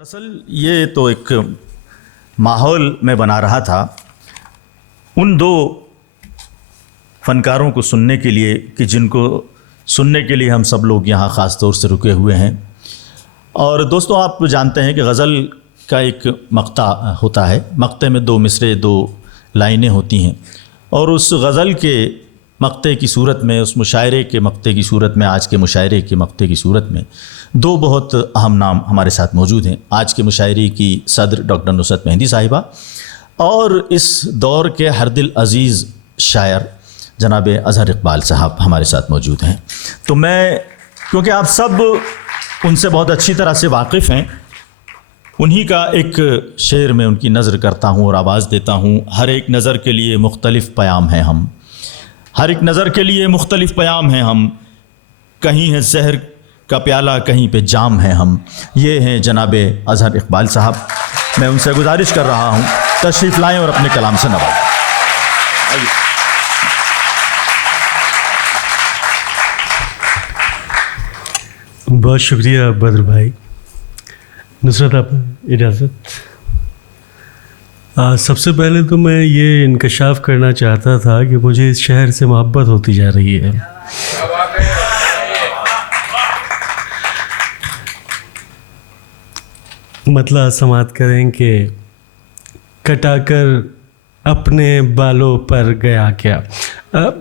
दरअसल ये तो एक माहौल मैं बना रहा था उन दो फनकारों को सुनने के लिए कि जिनको सुनने के लिए हम सब लोग यहाँ ख़ास तौर से रुके हुए हैं। और दोस्तों, आप जानते हैं कि गज़ल का एक मक्ता होता है, मक्ते में दो मिसरे, दो लाइनें होती हैं, और उस गज़ल के मक्ते की सूरत में, उस मुशायरे के मक्ते की सूरत में, आज के मुशायरे के मक्ते की सूरत में दो बहुत अहम नाम हमारे साथ मौजूद हैं। आज के मुशायरे की सदर डॉक्टर नुसरत मेहंदी साहिबा और इस दौर के हर दिल अज़ीज़ शायर जनाब अज़हर इकबाल साहब हमारे साथ मौजूद हैं। तो मैं, क्योंकि आप सब उनसे बहुत अच्छी तरह से वाकिफ़ हैं, उन्हीं का एक शेर में उनकी नज़र करता हूँ और आवाज़ देता हूँ। हर एक नज़र के लिए मुख्तलिफ़ पयाम हैं हम, हर एक नज़र के लिए मुख्तलिफ़ पयाम हैं हम, कहीं है ज़हर का प्याला, कहीं पे जाम हैं हम। ये हैं जनाब अज़हर इकबाल साहब। मैं उनसे गुजारिश कर रहा हूँ तशरीफ़ लाएँ और अपने कलाम से नवाजें। आइए। बहुत शुक्रिया बद्र भाई। नुसरत, आप इजाज़त। सबसे पहले तो मैं ये इंकशाफ करना चाहता था कि मुझे इस शहर से मोहब्बत होती जा रही है। मतलब समात करें कि कटाकर अपने बालों पर गया क्या।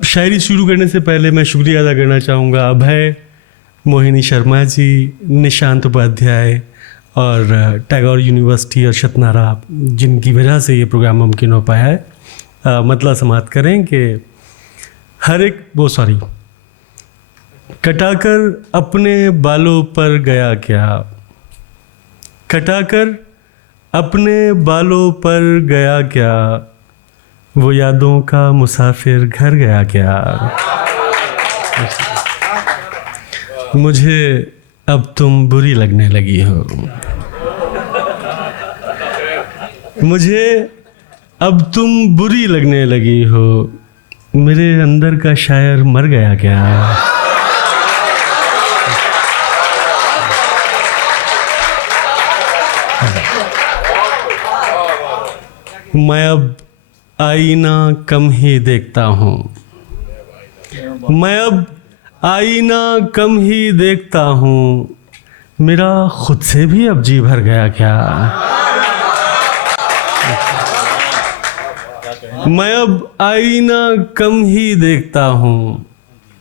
शायरी शुरू करने से पहले मैं शुक्रिया अदा करना चाहूँगा अभय, मोहिनी शर्मा जी, निशांत उपाध्याय और टैगोर यूनिवर्सिटी और शतनारा, जिनकी वजह से ये प्रोग्राम मुमकिन हो पाया है। मतलब समात करें कि कटाकर अपने बालों पर गया क्या, कटाकर अपने बालों पर गया क्या, वो यादों का मुसाफिर घर गया क्या। मुझे अब तुम बुरी लगने लगी हो, मुझे अब तुम बुरी लगने लगी हो, मेरे अंदर का शायर मर गया क्या। मैं अब आईना कम ही देखता हूँ, मैं अब आईना कम ही देखता हूँ, मेरा खुद से भी अब जी भर गया क्या। मैं अब आईना कम ही देखता हूँ,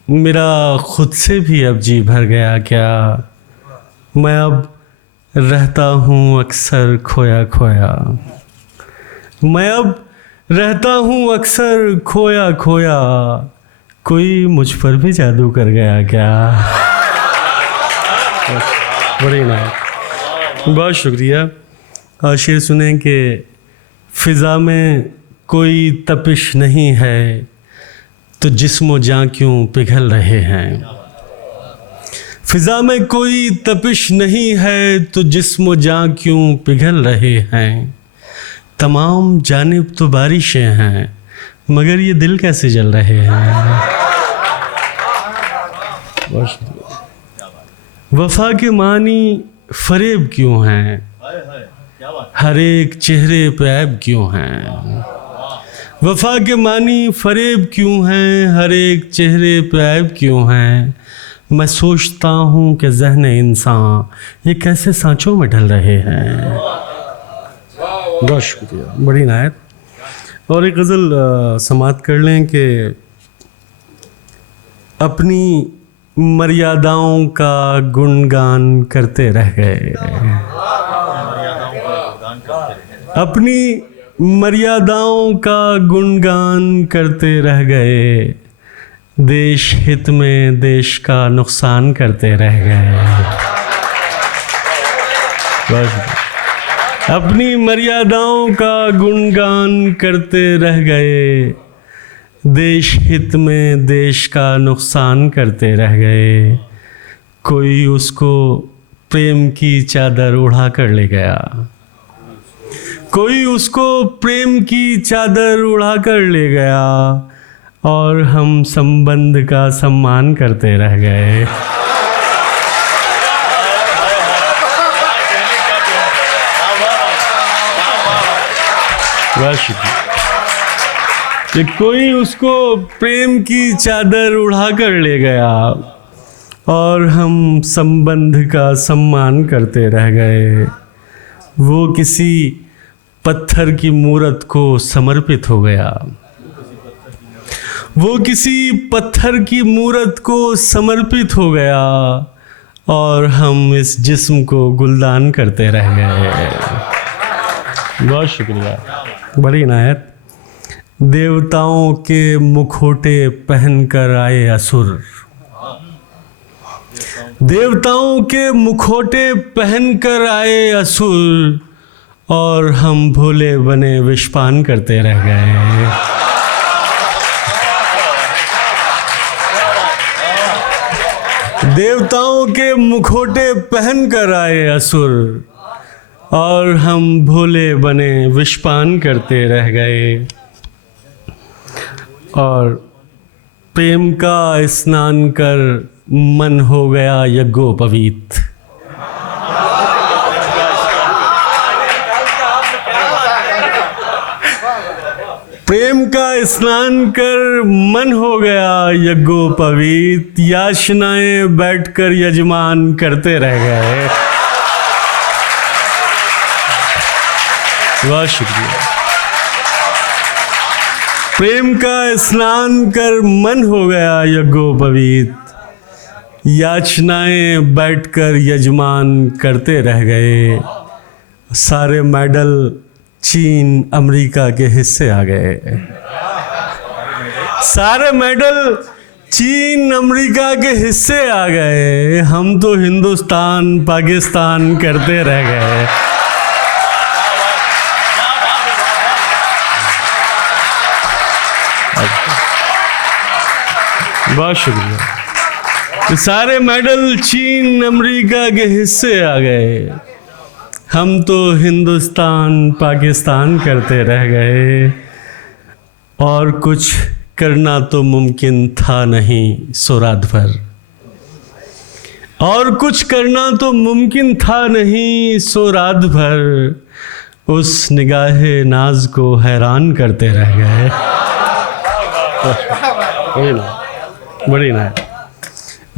मेरा खुद से भी अब जी भर गया क्या। मैं अब रहता हूँ अक्सर खोया खोया, मैं अब रहता हूँ अक्सर खोया खोया, कोई मुझ पर भी जादू कर गया क्या। बड़ी ना, बहुत शुक्रिया। और शेर सुने कि फ़िज़ा में कोई तपिश नहीं है तो जिस्म जाँ क्यों पिघल रहे हैं। फ़िज़ा में कोई तपिश नहीं है तो जिस्म जाँ क्यों पिघल रहे हैं। तमाम जानिब तो बारिशें हैं मगर ये दिल कैसे जल रहे हैं। वफ़ा के मानी फ़रेब क्यों हैं, हर एक चेहरे पे ऐब क्यों हैं। वफ़ा के मानी फ़रेब क्यों हैं, हर एक चेहरे पे ऐब क्यों हैं। मैं सोचता हूँ कि ज़हन इंसान ये कैसे सांचों में ढल रहे हैं। बहुत शुक्रिया, बड़ी नायत। और एक गज़ल समात कर लें कि अपनी मर्यादाओं का गुणगान करते रह गए, अपनी मर्यादाओं का गुणगान करते रह गए, देश हित में देश का नुकसान करते रह गए। अपनी मर्यादाओं का गुणगान करते रह गए, देश हित में देश का नुकसान करते रह गए। कोई उसको प्रेम की चादर उड़ा कर ले गया, कोई उसको प्रेम की चादर उड़ा कर ले गया, और हम संबंध का सम्मान करते रह गए। बहुत शुक्रिया कि कोई उसको प्रेम की चादर उड़ा कर ले गया और हम संबंध का सम्मान करते रह गए। वो किसी पत्थर की मूरत को समर्पित हो गया। वो किसी पत्थर की मूरत को समर्पित हो गया और हम इस जिस्म को गुलदान करते रह गए। बहुत शुक्रिया, बड़ी इनायत। देवताओं के मुखौटे पहनकर आए असुर, देवताओं के मुखौटे पहनकर आए असुर और हम भोले बने विषपान करते रह गए। देवताओं के मुखौटे पहनकर आए असुर और हम भोले बने विषपान करते रह गए। और प्रेम का स्नान कर मन हो गया यज्ञोपवीत। प्रेम का स्नान कर मन हो गया यज्ञोपवीत। याचनाएं बैठकर यजमान करते रह गए। बहुत शुक्रिया। प्रेम का स्नान कर मन हो गया यज्ञोपवीत। याचनाएं बैठकर यजमान करते रह गए। सारे मेडल चीन अमेरिका के हिस्से आ गए। सारे मेडल चीन अमेरिका के हिस्से आ गए। हम तो हिंदुस्तान पाकिस्तान करते रह गए। बहुत शुक्रिया। सारे मेडल चीन अमेरिका के हिस्से आ गए। हम तो हिंदुस्तान पाकिस्तान करते रह गए। और कुछ करना तो मुमकिन था नहीं सो रात भर। और कुछ करना तो मुमकिन था नहीं सो रात भर। उस निगाहे नाज को हैरान करते रह गए। बड़ी ना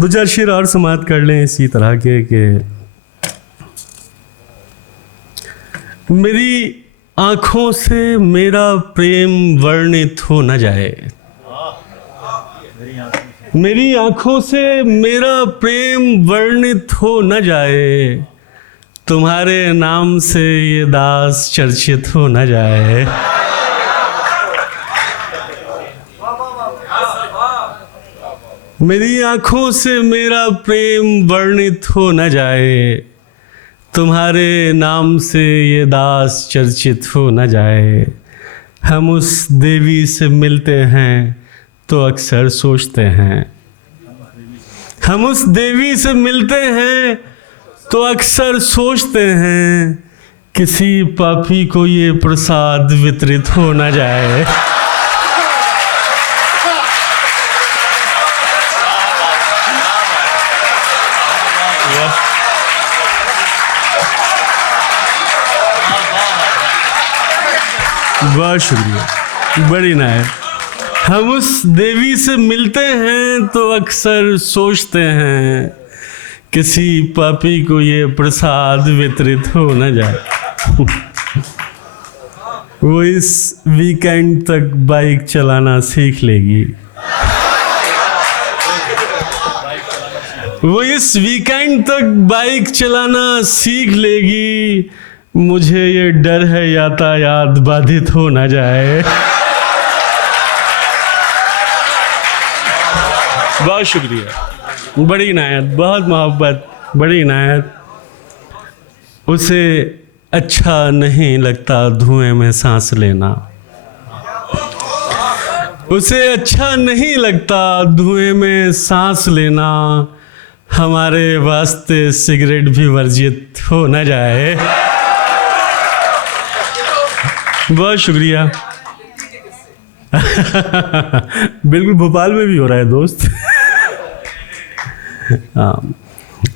दो चार शेर और समाप्त कर लें इसी तरह के मेरी आंखों से मेरा प्रेम वर्णित हो न जाए। मेरी आंखों से मेरा प्रेम वर्णित हो न जाए। तुम्हारे नाम से ये दास चर्चित हो न जाए। मेरी आंखों से मेरा प्रेम वर्णित हो न जाए। तुम्हारे नाम से ये दास चर्चित हो न जाए। हम उस देवी से मिलते हैं तो अक्सर सोचते हैं। हम उस देवी से मिलते हैं तो अक्सर सोचते हैं किसी पापी को ये प्रसाद वितरित हो न जाए। बहुत शुक्रिया, बड़ी नायक। हम उस देवी से मिलते हैं तो अक्सर सोचते हैं किसी पापी को ये प्रसाद वितरित हो न जाए। वो इस वीकेंड तक बाइक चलाना सीख लेगी। वो इस वीकेंड तक बाइक चलाना सीख लेगी। मुझे ये डर है यातायात बाधित हो न जाए। बहुत शुक्रिया, बड़ी इनायत, बहुत मोहब्बत, बड़ी इनायत। उसे अच्छा नहीं लगता धुएं में सांस लेना। उसे अच्छा नहीं लगता धुएं में सांस लेना। हमारे वास्ते सिगरेट भी वर्जित हो न जाए। बहुत शुक्रिया। बिल्कुल भोपाल में भी हो रहा है दोस्त।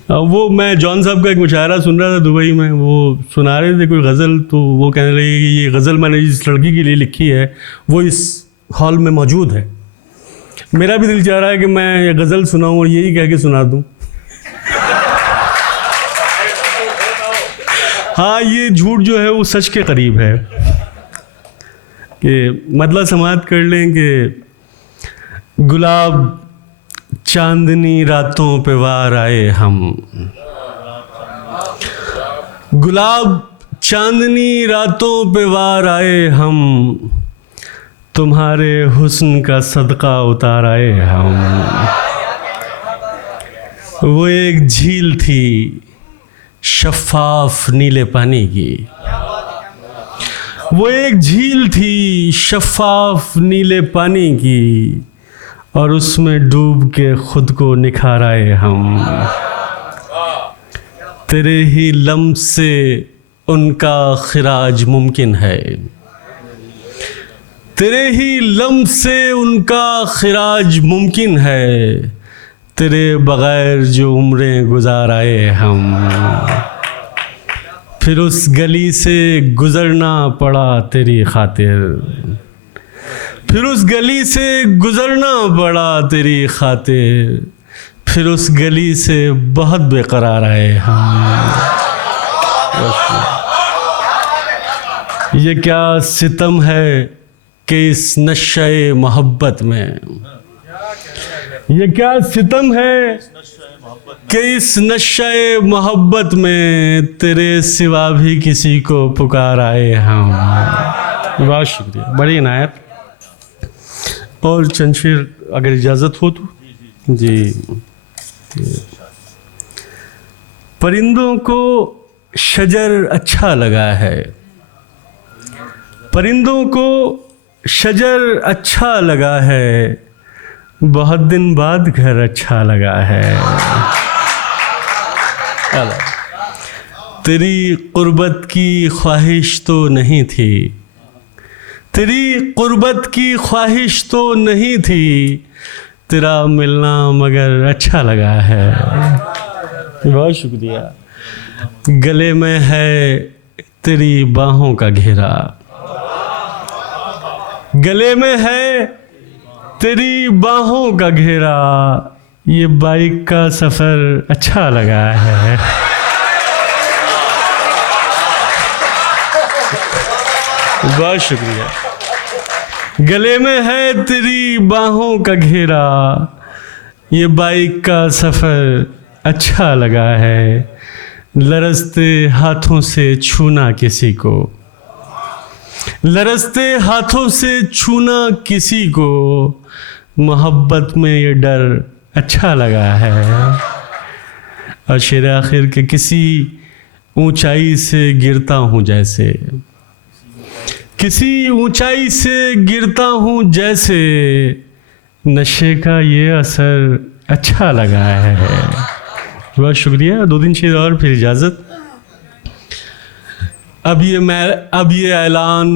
वो मैं जॉन साहब का एक मुशायरा सुन रहा था दुबई में, वो सुना रहे थे कोई गज़ल, तो वो कहने लगे कि ये गज़ल मैंने जिस लड़की के लिए लिखी है वो इस हॉल में मौजूद है। मेरा भी दिल चाह रहा है कि मैं ये गज़ल सुनाऊं और यही कह के सुना दूं। हाँ, ये झूठ जो है वो सच के करीब है कि मतलब समाप्त कर लें कि गुलाब चांदनी रातों पे वार आए हम, गुलाब चांदनी रातों पे वार आए हम, तुम्हारे हुस्न का सदका उतार आए हम। वो एक झील थी शफ़ाफ नीले पानी की, वो एक झील थी शफ़ाफ नीले पानी की, और उसमें डूब के खुद को निखार आए हम। तेरे ही लम्स से उनका खिराज मुमकिन है, तेरे ही लम्स से उनका खिराज मुमकिन है, तेरे बग़ैर जो उम्रें गुजार आए हम। फिर उस गली से गुज़रना पड़ा तेरी खातिर, फिर उस गली से गुज़रना पड़ा तेरी खातिर, फिर उस गली से बहुत बेकरार आए हम। ये क्या सितम है कि इस नशे मोहब्बत में, ये क्या सितम है कि इस नशे मोहब्बत में तेरे सिवा भी किसी को पुकार आए हम। बहुत शुक्रिया, बड़ी इनायत। और चंद शेर अगर इजाज़त हो तो जी। परिंदों को शजर अच्छा लगा है, परिंदों को शजर अच्छा लगा है, बहुत दिन बाद घर अच्छा लगा है। तेरी कुर्बत की ख्वाहिश तो नहीं थी, तेरी कुर्बत की ख्वाहिश तो नहीं थी, तेरा मिलना मगर अच्छा लगा है। बहुत शुक्रिया। गले में है तेरी बाहों का घेरा, गले में है तेरी बाहों का घेरा, ये बाइक का सफ़र अच्छा लगा है। बहुत शुक्रिया। गले में है तेरी बाहों का घेरा, ये बाइक का सफ़र अच्छा लगा है। लरजते हाथों से छूना किसी को, लरजते हाथों से छूना किसी को, मोहब्बत में ये डर अच्छा लगा है। और शेर आखिर के किसी ऊंचाई से गिरता हूँ जैसे, किसी ऊंचाई से गिरता हूँ जैसे, नशे का ये असर अच्छा लगा है। बहुत शुक्रिया। 2-3 शेर और फिर इजाज़त। अब ये ऐलान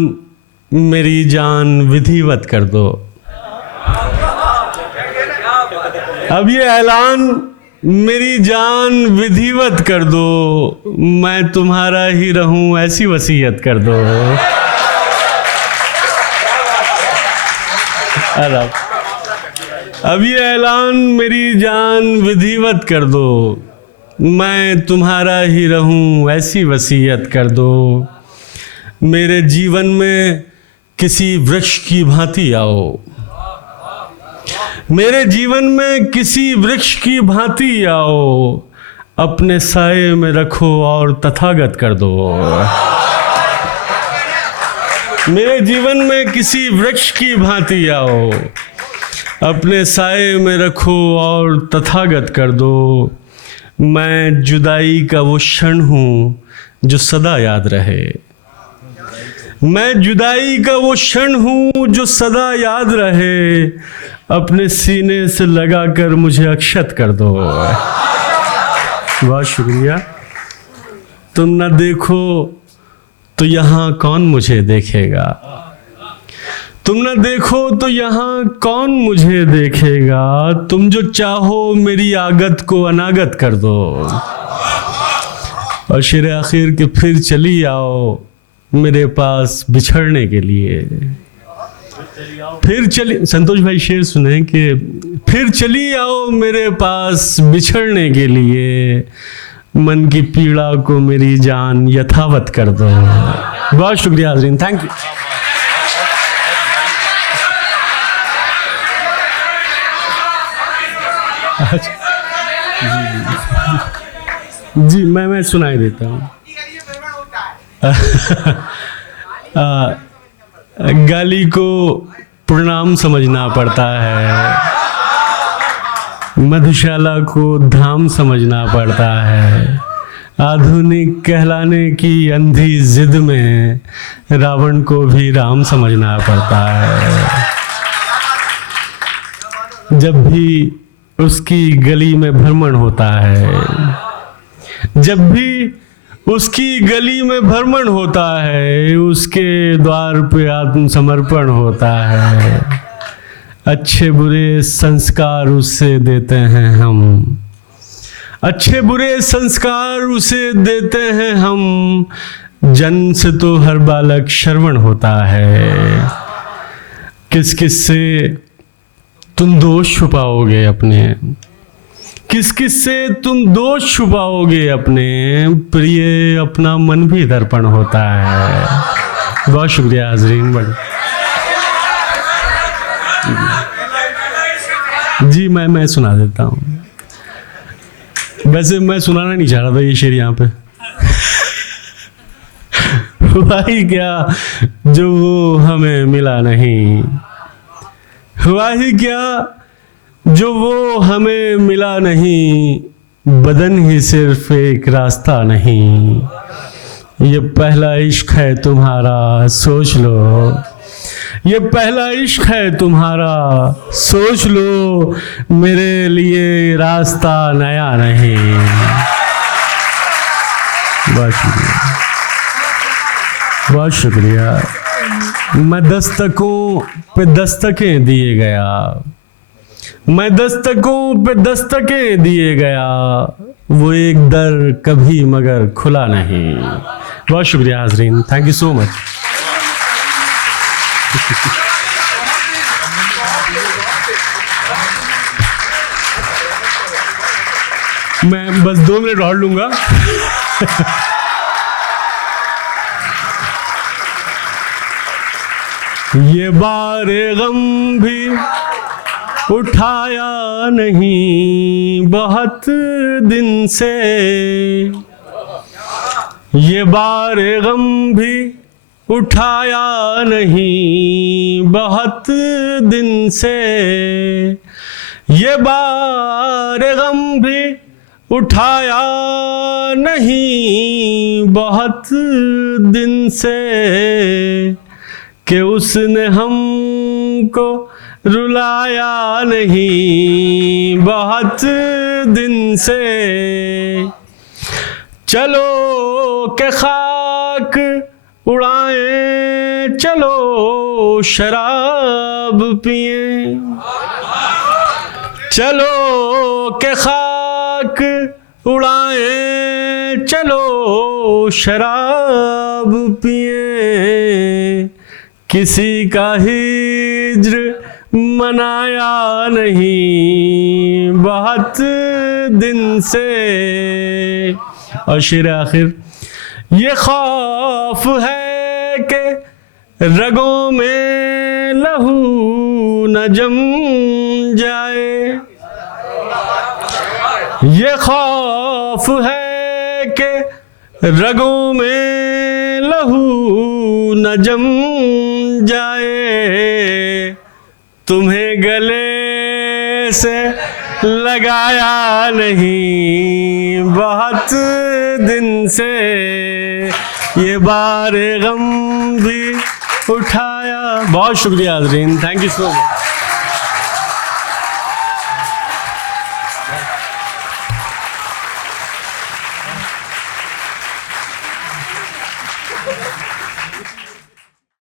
मेरी जान विधिवत कर दो, अब ये ऐलान मेरी जान विधिवत कर दो, मैं तुम्हारा ही रहूं ऐसी वसीयत कर दो। अब ये ऐलान मेरी जान विधिवत कर दो, मैं तुम्हारा ही रहूं ऐसी वसीयत कर दो। मेरे जीवन में किसी वृक्ष की भांति आओ, मेरे जीवन में किसी वृक्ष की भांति आओ, अपने साये में रखो और तथागत कर दो। मेरे जीवन में किसी वृक्ष की भांति आओ, अपने साये में रखो और तथागत कर दो। मैं जुदाई का वो क्षण हूँ जो सदा याद रहे, मैं जुदाई का वो क्षण हूँ जो सदा याद रहे, अपने सीने से लगाकर मुझे अक्षत कर दो। बहुत शुक्रिया। तुम न देखो तो यहाँ कौन मुझे देखेगा, तुम न देखो तो यहाँ कौन मुझे देखेगा, तुम जो चाहो मेरी आगत को अनागत कर दो। और शेर आखिर के फिर चली आओ मेरे पास बिछड़ने के लिए। फिर चली, संतोष भाई शेर सुने कि फिर चली आओ मेरे पास बिछड़ने के लिए, मन की पीड़ा को मेरी जान यथावत कर दो। बहुत शुक्रिया हाज़रीन, थैंक यू। जी मैं सुनाई देता हूँ। गाली को प्रणाम समझना पड़ता है, मधुशाला को धाम समझना पड़ता है, आधुनिक कहलाने की अंधी जिद में रावण को भी राम समझना पड़ता है। जब भी उसकी गली में भ्रमण होता है, जब भी उसकी गली में भ्रमण होता है, उसके द्वार पे आत्मसमर्पण होता है। अच्छे बुरे संस्कार उसे देते हैं हम, अच्छे बुरे संस्कार उसे देते हैं हम, जन्म से तो हर बालक श्रवण होता है। किस किस से तुम दोष छुपाओगे अपने, किस किस से तुम दोष छुपाओगे अपने, प्रिय अपना मन भी दर्पण होता है। बहुत शुक्रिया हाज़रीन। बड़े जी मैं सुना देता हूँ। वैसे मैं सुनाना नहीं चाह रहा था ये शेर यहाँ पे। हुआ ही क्या जो वो हमें मिला नहीं, हुआ ही क्या जो वो हमें मिला नहीं, बदन ही सिर्फ एक रास्ता नहीं। ये पहला इश्क है तुम्हारा सोच लो, ये पहला इश्क है तुम्हारा सोच लो, मेरे लिए रास्ता नया नहीं। बहुत शुक्रिया, बहुत शुक्रिया। मैं दस्तकों पे दस्तकें दिए गया, मैं दस्तकों पे दस्तकें दिए गया, वो एक दर कभी मगर खुला नहीं। बहुत शुक्रिया हाज़रीन, थैंक यू सो मच। मैं बस 2 मिनट और लूंगा। ये बारे गम भी उठाया नहीं बहुत दिन से, ये बारे गम भी उठाया नहीं बहुत दिन से, ये बारे गम भी उठाया नहीं बहुत दिन से, कि उसने हमको रुलाया नहीं बहुत दिन से। चलो के खाक उड़ाएं, चलो शराब पिए, चलो के खाक उड़ाएं, चलो शराब पिए, किसी का हिज्र मनाया नहीं बहुत दिन से। और शेर आखिर, ये खौफ है कि रगों में लहू न जम जाए, ये खौफ है कि रगों में लहू न जम जाए, तुम्हें गले से लगाया नहीं बहुत दिन से, ये बारे गम भी उठाया। बहुत शुक्रिया हाज़रीन, थैंक यू सो मच।